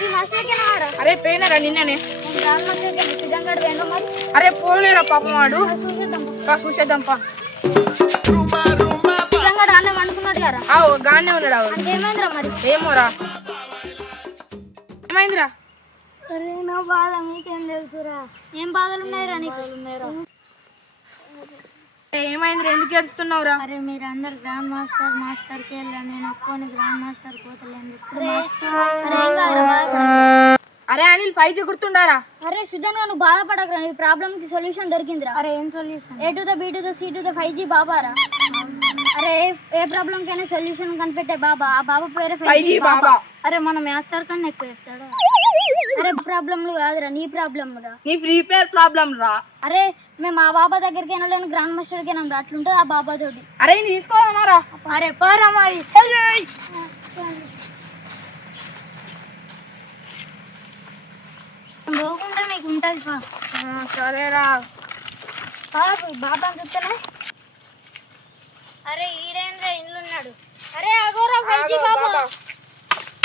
अभी मास्टर के ना आ रहा अरे पेनरा నిన్ననే ग्रांड मास्टर के సిద్ధంగాడు వేండో మరి అరే పోలేరా పాపం వాడు చూసేద్దాంపా సిద్ధంగాడు అన్నం వండుకున్నాడు కదా గానే ఉన్నాడు అంటే ఏమైందిరా మరి ఏమోరా ఏమైందిరా అరే నా బాధ మీకేం తెలుసురా ఏం బాధలు ఉన్నాయిరా నీకు ఏమైందిరా ఎందుకు ఏడుస్తున్నావురా అరే మీరు అందరు గ్రాండ్ మాస్టర్కి వెళ్ళా నేను ఒక్కొని గ్రాండ్ మాస్టర్ పోతలేను అరే అనిల్ 5G గుర్తుండారా అరే సుధన్ నువ్వు బాధపడకరా నీ ప్రాబ్లమ్ కి సొల్యూషన్ దొరికిందిరా అరే ఏం solution A to the B to the C to the 5G బాబారా అరే ఏ ప్రాబ్లం కైనా సొల్యూషన్ కనిపెట్టే బాబా ఆ బాబా పేరే 5G బాబా అరే మన మ్యాథ్స్ సార్ కన్నా ఎక్కువ చెప్తాడు అరే ప్రాబ్లంలు కాదురా నీ ప్రాబ్లం రా నీ ఫ్రీ ఫైర్ ప్రాబ్లం రా అరే మేము ఆ బాబా దగ్గరికి వెళ్ళలేను గ్రాండ్ మాస్టర్కి వెళ్ళాం రా అట్లుంటుంది ఆ బాబా తోటి అరే తీసుకోవాలన్నారా అరే పోరా మరి పోకుండా నీకు ఉంటుంది సరేరా బాబా చూస్తానే అరే ఈడేంద్రా ఇంట్లో ఉన్నాడు అరే అగోరా 5G బాబా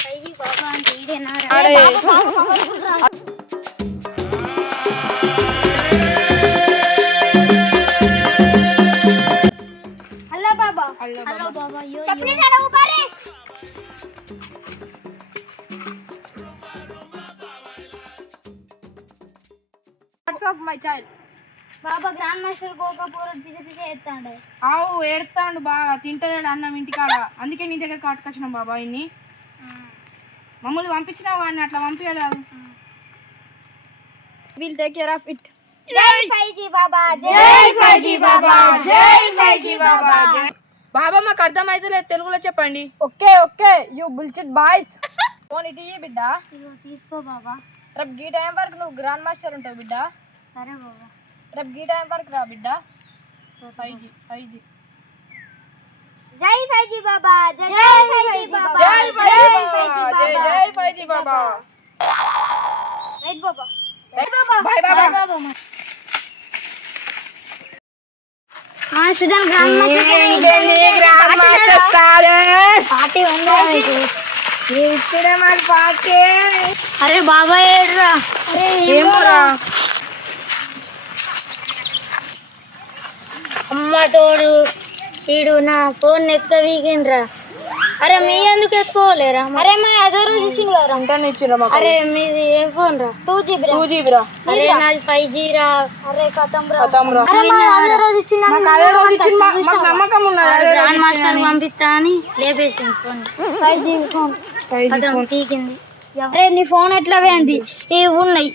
5G బాబా అంటే ఈడేనా హలో బాబా హలో బాబా వాట్సాప్ మై చైల్డ్ బాబా గ్రాండ్ మాస్టర్ కోక పోరడు పిస ఎత్తాడు ఏడుతాడు బాగా తింటలేడు అన్నం ఇంటికాడ అందుకే నీ దగ్గర కాటుకొచ్చినాం బాబా ఇన్ని మమ్మల్ని పంపించినావు కానీ అట్లా పంపించాడు కాదు will take care of it జై 5G బాబా జై 5G బాబా జై 5G బాబా బాబా మాకు అర్థమైతే లేదు తెలుగులో చెప్పండి okay okay you bullshit boys phone ఇటు బిడ్డ తీసుకో బాబా రేపు గీ టైం వరకు నువ్వు గ్రాండ్ మాస్టర్ ఉంటావు బిడ్డ సరే బాబా రేపు గీ టైం వరకు రా బిడ్డ 5G జై 5G బాబా జై 5G బాబా జై 5G బాబా రైట్ బాబా బాయ్ బాబా సుజన్ గ్రాండ్ మాస్టర్ పార్టీ ఉందా ఇప్పుడే మాకు పార్టీ అరే బాబా ఏడ్రా అరే ఏమోరా అమ్మ తోడు ఈడు నా ఫోన్ ఎక్క వీగిండ్రా అరే మీ ఎందుకు ఎత్తుకోలేరా అరే మా అదే రోజు ఇచ్చిండు కదా ఉంటాను ఇచ్చిండ్రా మాకు అరే మీది ఏం ఫోన్ రా 2GB రా అరే నాది 5G రా అరే కతం రా అరే మా అదే రోజు ఇచ్చిండు మాకు నమ్మకం ఉన్నది గ్రాండ్ మాస్టర్ పంపిస్తా అని లేపేసింది ఫోన్ 5G ఫోన్ కతం పీకింది అరే నీ ఫోన్ ఎట్లా పోయింది ఇవి ఉన్నాయి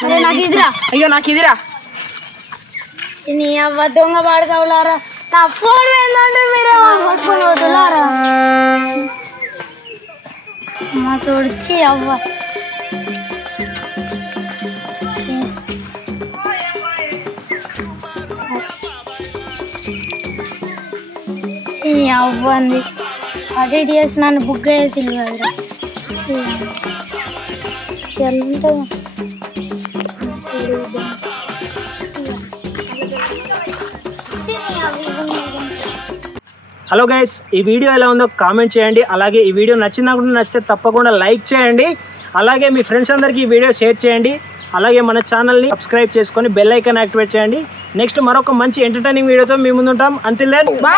అరే నాకు ఇదిరా అయ్యో నాకు ఇదిరా నీ అవ్వ దొంగ పాడతావులారా నా ఫోన్ ఏంటంటే మీరేమో పట్టుకొని వద్దులారా మా తోడిచ్చి అవ్వ అవ్వంది అడిట్ చేసి నన్ను బుక్ చేసింది కదరా ఎంత హలో గైస్ ఈ వీడియో ఎలా ఉందో కామెంట్ చేయండి అలాగే ఈ వీడియో నచ్చితే తప్పకుండా లైక్ చేయండి అలాగే మీ ఫ్రెండ్స్ అందరికీ ఈ వీడియో షేర్ చేయండి అలాగే మన ఛానల్ని సబ్స్క్రైబ్ చేసుకొని బెల్ ఐకాన్ యాక్టివేట్ చేయండి నెక్స్ట్ మరొక మంచి ఎంటర్టైనింగ్ వీడియోతో మీ ముందు ఉంటాం అంటిల్ దెన్ బై.